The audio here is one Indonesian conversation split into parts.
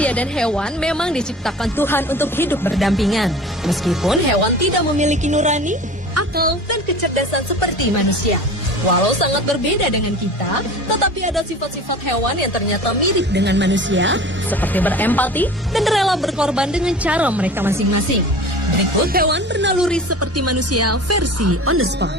Manusia dan hewan memang diciptakan Tuhan untuk hidup berdampingan. Meskipun hewan tidak memiliki nurani, akal, dan kecerdasan seperti manusia. Walau sangat berbeda dengan kita, tetapi ada sifat-sifat hewan yang ternyata mirip dengan manusia, seperti berempati dan rela berkorban dengan cara mereka masing-masing. Berikut hewan bernaluri seperti manusia versi on the spot.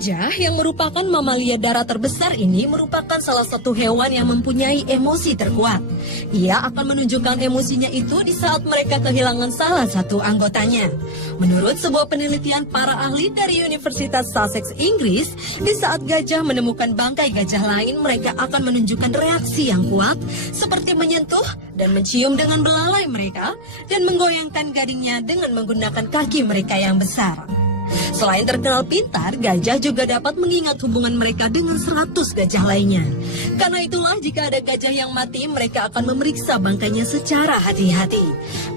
Gajah yang merupakan mamalia darat terbesar ini merupakan salah satu hewan yang mempunyai emosi terkuat. Ia akan menunjukkan emosinya itu di saat mereka kehilangan salah satu anggotanya. Menurut sebuah penelitian para ahli dari Universitas Sussex, Inggris, di saat gajah menemukan bangkai gajah lain, mereka akan menunjukkan reaksi yang kuat, seperti menyentuh dan mencium dengan belalai mereka, dan menggoyangkan gadingnya dengan menggunakan kaki mereka yang besar. Selain terkenal pintar, gajah juga dapat mengingat hubungan mereka dengan 100 gajah lainnya. Karena itulah jika ada gajah yang mati, mereka akan memeriksa bangkainya secara hati-hati.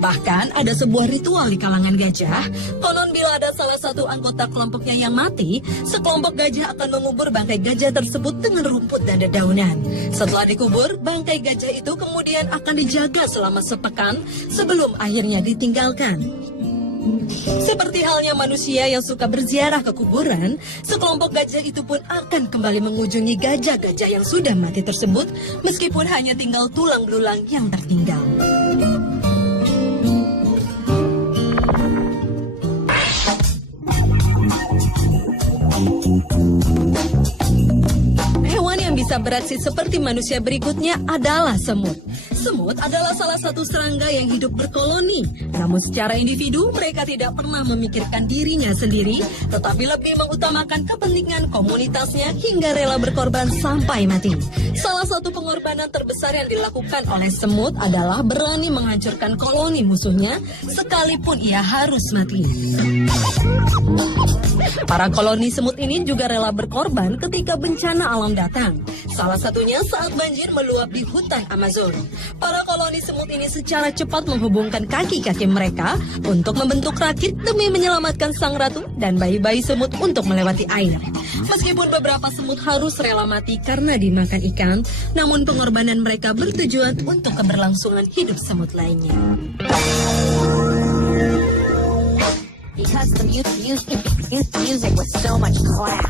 Bahkan ada sebuah ritual di kalangan gajah. Konon bila ada salah satu anggota kelompoknya yang mati, sekelompok gajah akan mengubur bangkai gajah tersebut dengan rumput dan dedaunan. Setelah dikubur, bangkai gajah itu kemudian akan dijaga selama sepekan sebelum akhirnya ditinggalkan. Seperti halnya manusia yang suka berziarah ke kuburan, sekelompok gajah itu pun akan kembali mengunjungi gajah-gajah yang sudah mati tersebut, meskipun hanya tinggal tulang belulang yang tertinggal. Hewan yang bisa beraksi seperti manusia berikutnya adalah semut. Semut adalah salah satu serangga yang hidup berkoloni. Namun secara individu mereka tidak pernah memikirkan dirinya sendiri, tetapi lebih mengutamakan kepentingan komunitasnya hingga rela berkorban sampai mati. Salah satu pengorbanan terbesar yang dilakukan oleh semut adalah berani menghancurkan koloni musuhnya sekalipun ia harus mati. Para koloni semut ini juga rela berkorban ketika bencana alam datang. Salah satunya saat banjir meluap di hutan Amazon. Para koloni semut ini secara cepat menghubungkan kaki-kaki mereka untuk membentuk rakit demi menyelamatkan sang ratu dan bayi-bayi semut untuk melewati air. Meskipun beberapa semut harus rela mati karena dimakan ikan, namun pengorbanan mereka bertujuan untuk keberlangsungan hidup semut lainnya. Because the music was so much class.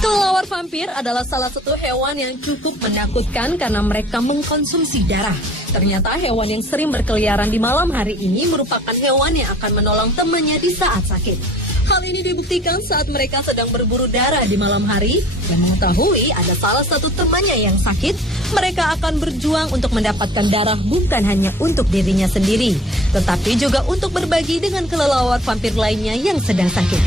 Kelelawar vampir adalah salah satu hewan yang cukup menakutkan karena mereka mengkonsumsi darah. Ternyata hewan yang sering berkeliaran di malam hari ini merupakan hewan yang akan menolong temannya di saat sakit. Hal ini dibuktikan saat mereka sedang berburu darah di malam hari dan mengetahui ada salah satu temannya yang sakit, mereka akan berjuang untuk mendapatkan darah bukan hanya untuk dirinya sendiri, tetapi juga untuk berbagi dengan kelelawar vampir lainnya yang sedang sakit.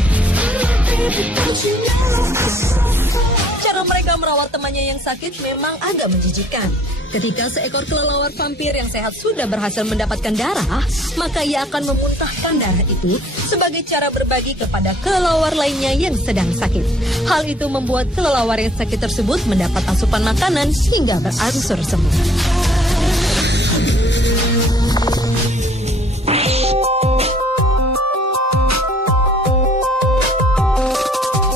Cara mereka merawat temannya yang sakit memang agak menjijikkan. Ketika seekor kelelawar vampir yang sehat sudah berhasil mendapatkan darah, maka ia akan memuntahkan darah itu sebagai cara berbagi kepada kelelawar lainnya yang sedang sakit. Hal itu membuat kelelawar yang sakit tersebut mendapat asupan makanan hingga berangsur sembuh.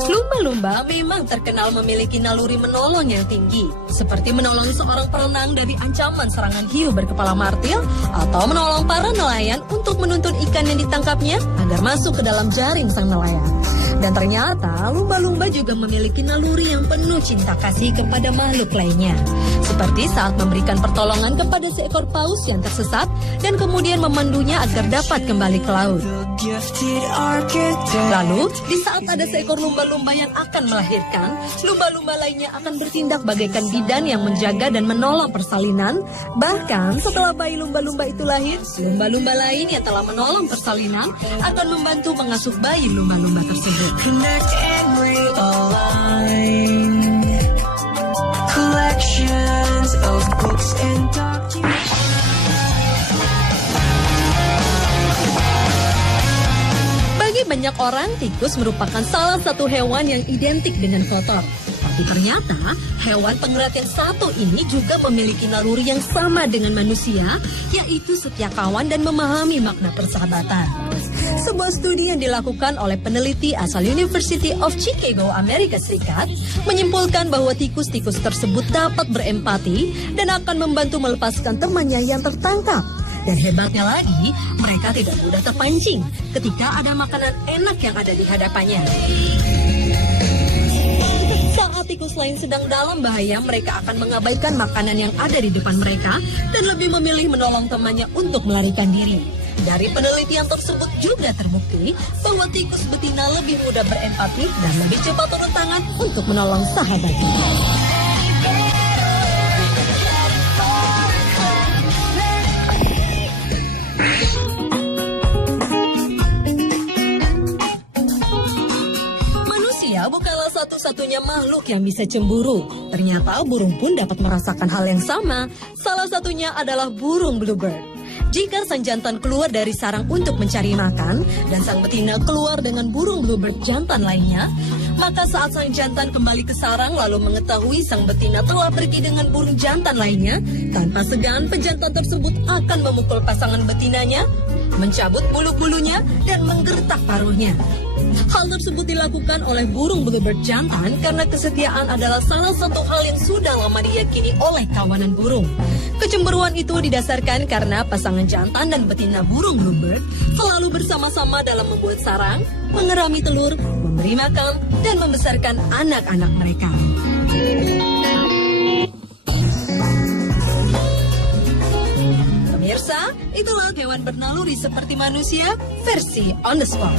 Lumba-lumba memang terkenal memiliki naluri menolong yang tinggi, seperti menolong seorang perenang dari ancaman serangan hiu berkepala martil, atau menolong para nelayan untuk menuntun ikan yang ditangkapnya agar masuk ke dalam jaring sang nelayan. Dan ternyata lumba-lumba juga memiliki naluri yang penuh cinta kasih kepada makhluk lainnya, seperti saat memberikan pertolongan kepada seekor paus yang tersesat dan kemudian memandunya agar dapat kembali ke laut. Lalu, di saat ada seekor lumba-lumba yang akan melahirkan, lumba-lumba lainnya akan bertindak bagaikan bidan yang menjaga dan menolong persalinan. Bahkan setelah bayi lumba-lumba itu lahir, lumba-lumba lain yang telah menolong persalinan akan membantu mengasuh bayi lumba-lumba tersebut. Connect and realign. Collections of books and documents. Bagi banyak orang, tikus merupakan salah satu hewan yang identik dengan kotor. Tapi ternyata hewan pengerat yang satu ini juga memiliki naluri yang sama dengan manusia, yaitu setia kawan dan memahami makna persahabatan. Sebuah studi yang dilakukan oleh peneliti asal University of Chicago, Amerika Serikat, menyimpulkan bahwa tikus-tikus tersebut dapat berempati dan akan membantu melepaskan temannya yang tertangkap. Dan hebatnya lagi, mereka tidak mudah terpancing ketika ada makanan enak yang ada di hadapannya. Saat tikus lain sedang dalam bahaya, mereka akan mengabaikan makanan yang ada di depan mereka dan lebih memilih menolong temannya untuk melarikan diri. Dari penelitian tersebut juga terbukti bahwa tikus betina lebih mudah berempati dan lebih cepat turun tangan untuk menolong sahabatnya. Bukanlah satu-satunya makhluk yang bisa cemburu. Ternyata burung pun dapat merasakan hal yang sama. Salah satunya adalah burung bluebird. Jika sang jantan keluar dari sarang untuk mencari makan dan sang betina keluar dengan burung bluebird jantan lainnya, maka saat sang jantan kembali ke sarang lalu mengetahui sang betina telah pergi dengan burung jantan lainnya, tanpa segan pejantan tersebut akan memukul pasangan betinanya, mencabut bulu-bulunya dan menggertak paruhnya. Hal tersebut dilakukan oleh burung bluebird jantan karena kesetiaan adalah salah satu hal yang sudah lama diyakini oleh kawanan burung. Kecemburuan itu didasarkan karena pasangan jantan dan betina burung bluebird selalu bersama-sama dalam membuat sarang, mengerami telur, memberi makan, dan membesarkan anak-anak mereka. Pemirsa, itulah hewan bernaluri seperti manusia versi on the spot.